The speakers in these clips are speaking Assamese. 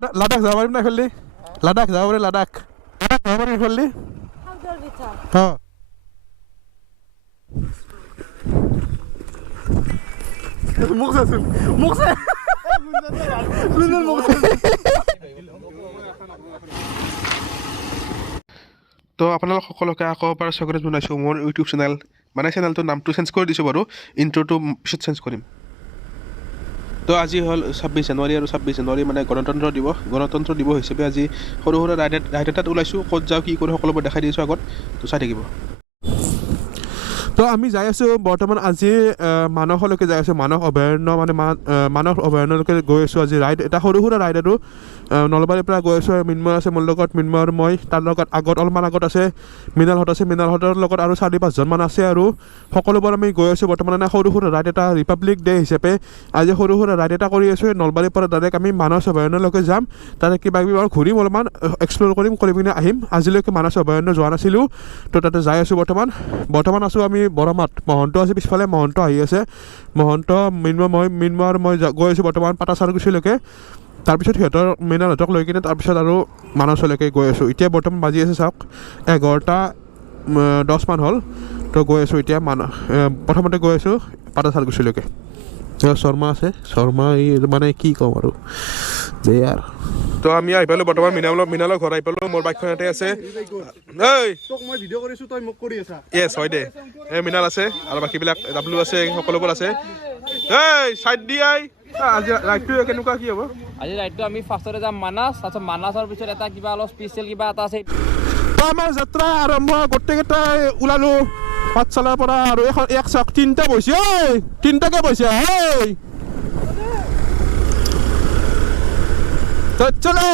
লাডাখ যাব পাৰিম না এইফালে লাডাখ যাব পাৰি লাডাখ লাডাখ যাব পাৰিম এইফালে অঁ মোক চাচোন মোক চাই তো আপোনালোক সকলোকে আকৌ এবাৰ স্বাগতম জনাইছোঁ মোৰ ইউটিউব চেনেল মানে চেনেলটোৰ নামটো চেঞ্জ কৰি দিছোঁ বাৰু ইণ্ট্ৰটো পিছত চেঞ্জ কৰিম তো আজি হ'ল 26 জানুৱাৰী আৰু 26 জানুৱাৰী মানে গণতন্ত্ৰ দিৱস হিচাপে আজি সৰু সৰু ৰাইড এটাত ওলাইছোঁ ক'ত যাওঁ কি কৰোঁ সকলোবোৰ দেখাই দিছোঁ আগত তো চাই থাকিব তো আমি যাই আছোঁ বৰ্তমান আজি মানসলৈকে যাই আছোঁ মানস অভয়াৰণ্য মানে মানস অভয়াৰণ্যলৈকে গৈ আছোঁ আজি ৰাইড এটা সৰু সুৰা ৰাইড আৰু নলবাৰীৰ পৰা গৈ আছোঁ মিন্ময় আছে মোৰ লগত মিন্ময় আৰু মই তাৰ লগত অলপমান আগত আছে মৃণালহঁত আছে মৃণালহঁতৰ লগত আৰু 4-5জনমান আছে আৰু সকলোবোৰ আমি গৈ আছোঁ বৰ্তমান সৰু সুৰা ৰাইড এটা ৰিপাব্লিক ডে হিচাপে আজি সৰু সুৰা ৰাইড এটা কৰি আছোঁ নলবাৰীৰ পৰা ডাইৰেক্ট আমি মানস অভয়াৰণ্যলৈকে যাম তাতে কিবা কিবি আৰু ঘূৰিম অলপমান এক্সপ্ল'ৰ কৰি পিনে আহিম আজিলৈকে মানস অভয়াৰণ্য যোৱা নাছিলোঁ তো তাতে যাই আছোঁ বৰ্তমান আছোঁ আমি বৰমাত মহন্ত আছে পিছফালে মহন্ত আহি আছে মহন্ত মিন্ময় আৰু মই গৈ আছোঁ বৰ্তমান পাটাচাৰকুছিলৈকে তাৰপিছত সিহঁতৰ মৃণালহঁতক লৈ কিনে তাৰপিছত আৰু মানসলৈকে গৈ আছোঁ এতিয়া বৰ্তমান বাজি আছে চাওক 11:10 হ'ল তো গৈ আছোঁ এতিয়া প্ৰথমতে গৈ আছোঁ পাটাচাৰকুছিলৈকে শৰ্মা আছে শৰ্মা মানে কি ক'ম আৰু দে আৰু তো আমি আহি পালোঁ বৰ্তমান মৃণালৰ ঘৰ আহি পালোঁ মোৰ বাইকখন ইয়াতে আছে মই ভিডিঅ' কৰিছোঁ তই মোক কৰি আছা য়েছ হয় দে এই মৃণাল আছে আৰু বাকীবিলাক ডাব্লু আছে সকলোবোৰ আছে এই চাইড দি আজি ৰাইডটো কেনেকুৱা কি হ'ব আজি ৰাইডটো আমি ফাৰ্ষ্টতে যাম মানাস তাৰপিছত মানাসৰ পিছত এটা কিবা অলপ স্পেচিয়েল কিবা এটা আছে তো আমাৰ যাত্ৰা আৰম্ভ গোটেইকেইটাই ওলালোঁ পাঠশালাৰ পৰা আৰু এখন এক চাওক 3টা বহিছে ঐ 3টাকে বহিছে চলো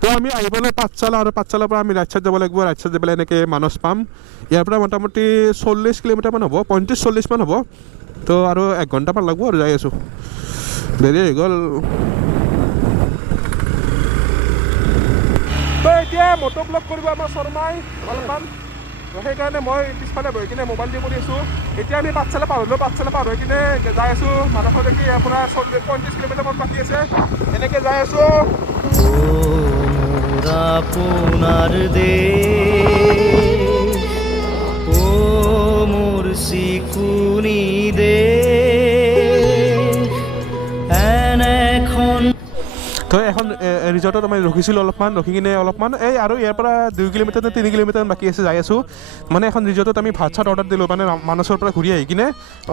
তো আমি আহি পেলাই পাঠশালা আৰু পাঠশালাৰ পৰা আমি ৰাইট চাইড যাব লাগিব ৰাইট চাইড যাবলৈ এনেকৈ মানস পাম ইয়াৰ পৰা মোটামুটি 40 কিলোমিটাৰমান হ'ব 35-40 মান হ'ব তো আৰু 1 ঘণ্টামান লাগিব আৰু যাই আছোঁ দেৰি হৈ গ'ল তো এতিয়া মটো ব্লগ কৰিব আমাৰ শৰ্মাই অলপমান সেইকাৰণে মই পিছফালে বহি কিনে মোবাইল দি কৰি আছোঁ এতিয়া আমি পাঠশালা পাৰ হৈ কিনে যাই আছোঁ মানসলৈকে ইয়াৰ পৰা 35 কিলোমিটাৰমান বাকী আছে এনেকৈ যাই আছোঁ আপোনাৰ দেশ ও মোৰ চিকুনি দেশ এনেখন তো এখন ৰিজৰ্টত আমি ৰখিছিলোঁ ৰখি কিনে অলপমান এই আৰু ইয়াৰ পৰা 2 কিলোমিটাৰ নে 3 কিলোমিটাৰ বাকী আছে যাই আছোঁ মানে এখন ৰিজৰ্টত আমি ভাত চাত অৰ্ডাৰ দিলোঁ মানে মানসৰ পৰা ঘূৰি আহি কিনে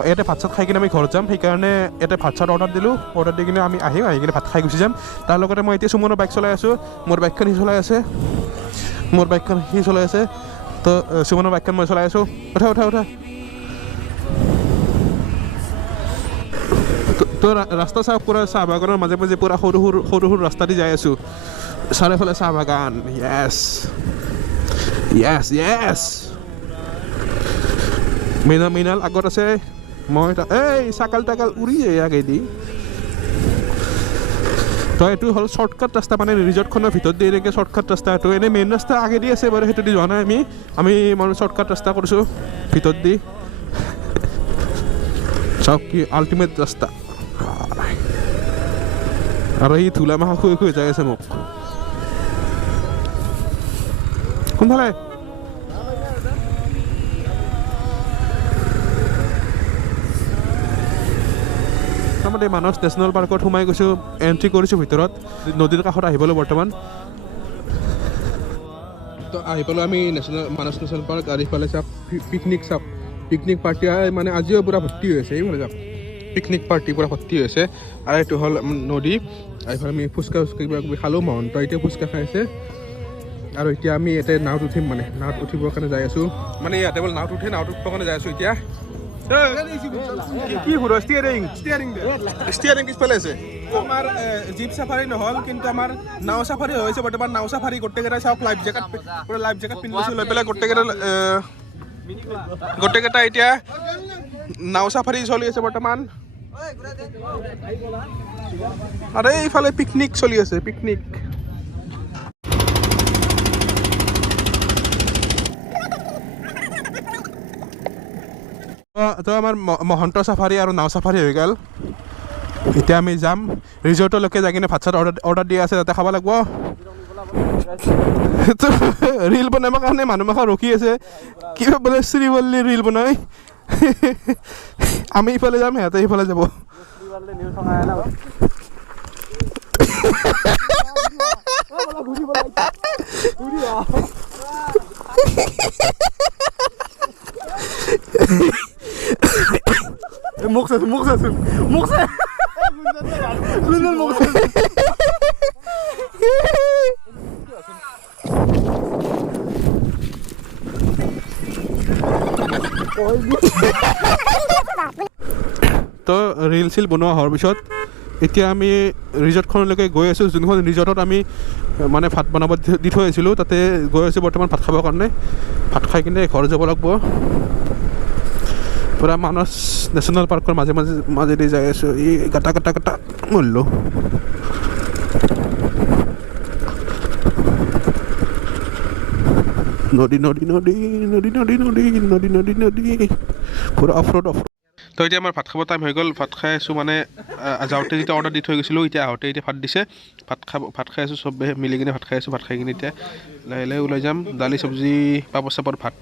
ইয়াতে ভাত চাত খাই কিনে আমি ঘৰত যাম সেইকাৰণে ইয়াতে ভাত চাত অৰ্ডাৰ দিলোঁ অৰ্ডাৰ দি কিনে আমি আহি কিনে ভাত খাই গুচি যাম তাৰ লগতে মই এতিয়া সুমনৰ বাইক চলাই আছোঁ মোৰ বাইকখন সি চলাই আছে তো সুমনৰ বাইকখন মই চলাই আছোঁ উঠা তো ৰাস্তা চাহ পূৰা চাহ বাগানৰ মাজে মাজে পূৰা সৰু সৰু ৰাস্তা দি যাই আছোঁ চাৰিওফালে চাহ বাগান য়েছ মৃণাল আগত আছে মই এই চাকাল টাকাল উৰি যায় আগেদি তো এইটো হ'ল শ্বৰ্টকাট ৰাস্তা মানে ৰিজৰ্টখনৰ ভিতৰত দি এনেকৈ শ্বৰ্টকাট ৰাস্তাটো এনেই মেইন ৰাস্তা আগেদি আছে বাৰু সেইটো দি যোৱা নাই আমি মানে শ্বৰ্টকাট ৰাস্তা কৰিছোঁ ভিতৰত দি চাওক কি আল্টিমেট ৰাস্তা আৰু সি ধূলা মাখা শুই যাই আছে মোক কোনফালে তাৰমানে মানস নেশ্যনেল পাৰ্কত সোমাই গৈছোঁ এণ্ট্ৰি কৰিছোঁ ভিতৰত নদীৰ কাষত আহিবলৈ বৰ্তমান তো আহি পালোঁ আমি মানস নেশ্যনেল পাৰ্ক আৰু ইফালে চাওক পিকনিক পাৰ্টি মানে আজিও পূৰা ভৰ্তি হৈ আছে এইফালে যাওক পিকনিক পাৰ্টি পূৰা ভৰ্তি হৈ আছে আৰু এইটো হ'ল নদী এইফালে আমি ফুচকা কিবা কিবি খালোঁ মহন্ত এতিয়া ফুচকা খাই আছে আৰু এতিয়া আমি ইয়াতে নাৱত উঠিম মানে নাৱত উঠিবৰ কাৰণে যাই আছোঁ মানে ইয়াতে বোলে নাৱত উঠিবৰ কাৰণে যাই আছোঁ এতিয়া কি ষ্টিয়াৰিং পিছফালে আছে আমাৰ জীপ চাফাৰী নহ'ল কিন্তু আমাৰ নাও চাফাৰী হৈছে বৰ্তমান নাও চাফাৰী গোটেইকেইটাই চাওক লাইফ জেকেট পিন্ধি লৈছোঁ লৈ পেলাই গোটেইকেইটা এতিয়া নাও চাফাৰী চলি আছে বৰ্তমান আৰু এইফালে পিকনিক চলি আছে পিকনিক তো আমাৰ মহন্ত চাফাৰী আৰু নাও চাফাৰী হৈ গ'ল এতিয়া আমি যাম ৰিজৰ্টলৈকে যাই কিনে ভাত চাত অৰ্ডাৰ দিয়া আছে তাতে খাব লাগিব ৰিল বনাবৰ কাৰণে মানুহ মাখা ৰখি আছে কিবা বোলে শ্ৰীবল্লী ৰিল বনাই আমি ইফালে যাম সিহঁতে সিফালে যাব তো ৰিল চিল বনোৱা হোৱাৰ পিছত এতিয়া আমি ৰিজৰ্টখনলৈকে গৈ আছোঁ যোনখন ৰিজৰ্টত আমি মানে ভাত বনাব দি থৈ আহিছিলোঁ তাতে গৈ আছোঁ বৰ্তমান ভাত খাবৰ কাৰণে ভাত খাই কিনে ঘৰ যাব লাগিব পূৰা মানস নেশ্যনেল পাৰ্কৰ মাজেদি যাই আছোঁ এই গাটা মৰিলোঁ নদী পূৰা অফৰোড তো এতিয়া আমাৰ ভাত খাব টাইম হৈ গ'ল ভাত খাই আছোঁ মানে যাওঁতে যেতিয়া অৰ্ডাৰ দি থৈ গৈছিলোঁ এতিয়া আহোঁতে এতিয়া ভাত দিছে ভাত খাই আছোঁ চবে মিলি কিনে ভাত খাই আছোঁ ভাত খাই কিনে এতিয়া লাহে লাহে ওলাই যাম দালি চব্জি পাপৰ চাপৰ ভাত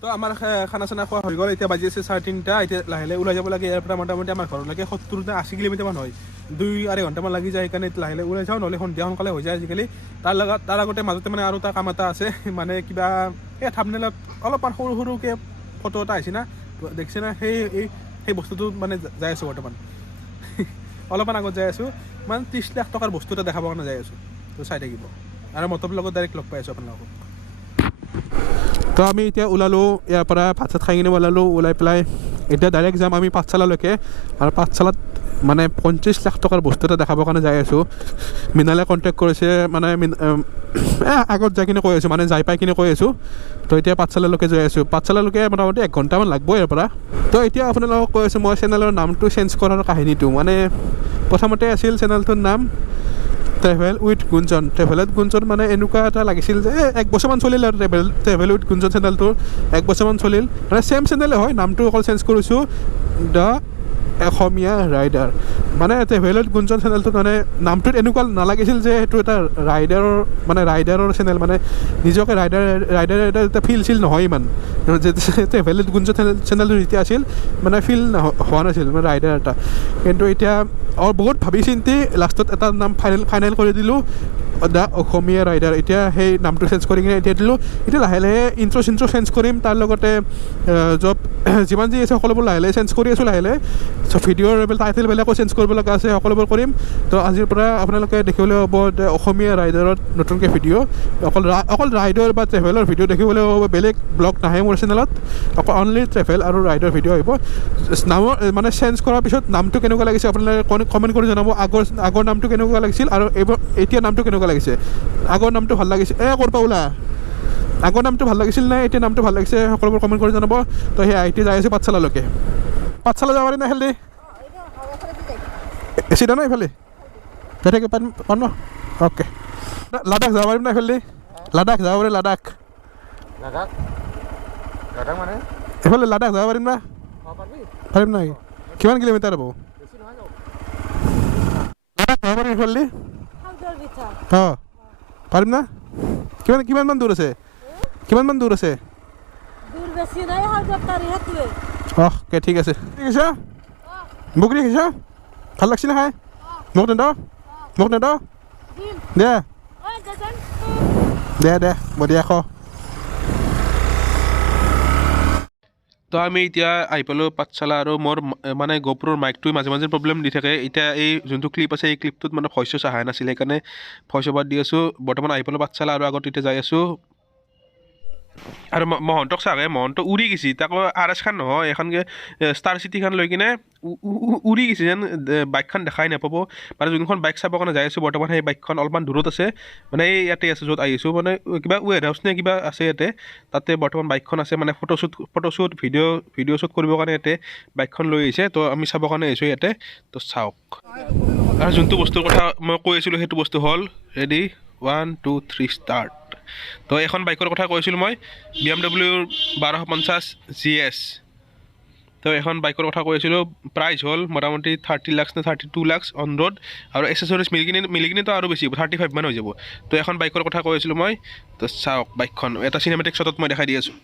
তো আমাৰ খানা চানা খোৱা হৈ গ'ল এতিয়া বাজি আছে 3:30 এতিয়া লাহে লাহে ওলাই যাব লাগে ইয়াৰ পৰা মোটামুটি আমাৰ ঘৰলৈকে 70-80 কিলোমিটাৰমান হয় 2-2.5 ঘণ্টামান লাগি যায় সেইকাৰণে লাহে লাহে ওলাই যাওঁ নহ'লে সন্ধিয়া সোনকালে হৈ যায় আজিকালি তাৰ আগতে মাজতে মানে আৰু এটা কাম এটা আছে মানে কিবা এই থাম্বনেইলত অলপমান সৰুকৈ ফটো এটা আহিছে না দেখিছে না সেই বস্তুটো মানে যাই আছোঁ বৰ্তমান অলপমান আগত যাই আছোঁ মানে 30 লাখ টকাৰ বস্তু এটা দেখাবৰ কাৰণে যাই আছোঁ তো চাই থাকিব আৰু মতলব লগত ডাইৰেক্ট লগ পাই আছোঁ আপোনালোকক তো আমি এতিয়া ওলালোঁ ইয়াৰ পৰা ভাত চাত খাই কিনে ওলাই পেলাই এতিয়া ডাইৰেক্ট যাম আমি পাঠশালালৈকে আৰু পাঠশালাত মানে 25 লাখ টকাৰ বস্তু এটা দেখাবৰ কাৰণে যাই আছোঁ মৃণালে কণ্টেক্ট কৰিছে মানে আগত যাই কিনে কৈ আছোঁ মানে যাই পাই কিনে কৈ আছোঁ তো এতিয়া পাঠশালালৈকে যাই আছোঁ পাঠশালালৈকে মোটামুটি 1 ঘণ্টামান লাগব ইয়াৰ পৰা তো এতিয়া আপোনালোকক কৈ আছোঁ মই চেনেলৰ নামটো চেঞ্জ কৰাৰ কাহিনীটো মানে প্ৰথমতে আছিল চেনেলটোৰ নাম ট্ৰেভেল উইথ গুঞ্জন মানে এনেকুৱা এটা লাগিছিল যে 1 বছৰমান চলিল আৰু ট্ৰেভেল উইথ গুঞ্জন চেনেলটো 1 বছৰমান চলিল মানে ছেম চেনেলে হয় নামটো অকল চেঞ্জ কৰিছোঁ দ্য অসমীয়া ৰাইডাৰ মানে ট্ৰেভেল উইথ গুঞ্জন চেনেলটোত মানে নামটোত এনেকুৱা নালাগিছিল যে সেইটো এটা ৰাইডাৰৰ চেনেল মানে নিজকে ৰাইডাৰ এটা ফিল চিল নহয় ইমান ট্ৰেভেল উইথ গুঞ্জন চেনেলটো যেতিয়া আছিল মানে ফিল হোৱা নাছিল মানে ৰাইডাৰ এটা কিন্তু এতিয়া বহুত ভাবি চিন্তি লাষ্টত এটা নাম ফাইনেল কৰি দিলোঁ দ্য অসমীয়া ৰাইডাৰ এতিয়া সেই নামটো চেঞ্জ কৰি কিনে এতিয়া দিলোঁ এতিয়া লাহে লাহে ইণ্ট্ৰ চেঞ্জ কৰিম তাৰ লগতে যিমান যি আছে সকলোবোৰ লাহে লাহে চেঞ্জ কৰি আছোঁ লাহে লাহে ভিডিঅ'ৰ টাইটেলবিলাকো চেঞ্জ কৰিব লগা আছে সকলোবোৰ কৰিম তো আজিৰ পৰা আপোনালোকে দেখিবলৈ হ'ব যে অসমীয়া ৰাইডাৰত নতুনকৈ ভিডিঅ' অকল ৰাইডাৰ বা ট্ৰেভেলৰ ভিডিঅ' দেখিবলৈ হ'ব বেলেগ ব্লগ নাহে মোৰ চেনেলত অকল অনলি ট্ৰেভেল আৰু ৰাইডাৰ ভিডিঅ' আহিব নামৰ মানে চেঞ্জ কৰাৰ পিছত নামটো কেনেকুৱা লাগিছে আপোনালোকে কমেণ্ট কৰি জনাব আগৰ নামটো কেনেকুৱা লাগিছিল আৰু এতিয়া নামটো কেনেকুৱা লাগিছে আগৰ নামটো ভাল লাগিছে ক'ৰ পৰা ওলা আগৰ নামটো ভাল লাগিছিল নাই এতিয়া নামটো ভাল লাগিছে সকলোবোৰ কমেণ্ট কৰি জনাব তো সেই এতিয়া যাই আছোঁ পাঠশালালৈকে পাঠশালা যাব পাৰিম না খেলি চিধা ন এইফালে যাই থাকে পাৰিম ন অ'কে লাডাখ যাব পাৰিম না এইফালে লাডাখ যাব পাৰিম লাডাখ মানে এইফালে লাডাখ যাব পাৰিম না পাৰিম নাই কিমান কিলোমিটাৰ হ'ব লাডাখ যাব পাৰিম এইফালে অঁ পাৰিম না কিমানমান দূৰ আছে কিমানমান দূৰ আছে অ'কে ঠিক আছে দেখিছ মোক দেখিছ ভাল লাগছি না খাই মোক নেদ দে বঢ়িয়া খ তো আমি এতিয়া আহি পালোঁ পাঠশালা আৰু মোৰ মানে গোপ্ৰৰ মাইকটোৱে মাজে মাজে প্ৰব্লেম দি থাকে এতিয়া এই যোনটো ক্লিপ আছে এই ক্লিপটোত মানে ভইচ চইচ অহা নাছিলে সেইকাৰণে ভইচ অভাৰ দি আছোঁ বৰ্তমান আহি পালোঁ পাঠশালা আৰু আগত এতিয়া যাই আছোঁ আৰু মহন্তক চাগে মহন্ত উৰি গৈছে তাকো RS খান নহয় এখনকে ষ্টাৰ চিটিখন লৈ কিনে উৰি গৈছে যেন বাইকখন দেখাই নাপাব মানে যোনখন বাইক চাবৰ কাৰণে যাই আছোঁ বৰ্তমান সেই বাইকখন অলপমান দূৰত আছে মানে এই ইয়াতে আছে য'ত আহিছোঁ মানে কিবা ৱেৰ হাউচ নে কিবা আছে ইয়াতে তাতে বৰ্তমান বাইকখন আছে মানে ফটোশ্বুট ভিডিঅ' শ্বুট কৰিবৰ কাৰণে ইয়াতে বাইকখন লৈ আহিছে তো আমি চাবৰ কাৰণে আহিছোঁ ইয়াতে তো চাওক আৰু যোনটো বস্তুৰ কথা মই কৈ আছিলোঁ সেইটো বস্তু হ'ল ৰেডি 1 2 3 ষ্টাৰ্ট তো এখন বাইকৰ কথা কৈছিলোঁ মই BMW 1250 GS তো এখন বাইকৰ কথা কৈ আছিলোঁ প্ৰাইচ হ'ল মোটামুটি 30 লাখ নে 32 লাখ অন ৰোড আৰু এক্সেচৰিজ মিলি কিনে তো আৰু বেছি হ'ব 35 মান হৈ যাব তো এখন বাইকৰ কথা কৈ আছিলোঁ মই তো চাওক বাইকখন এটা চিনেমেটিক শ্বটত মই দেখাই দি আছোঁ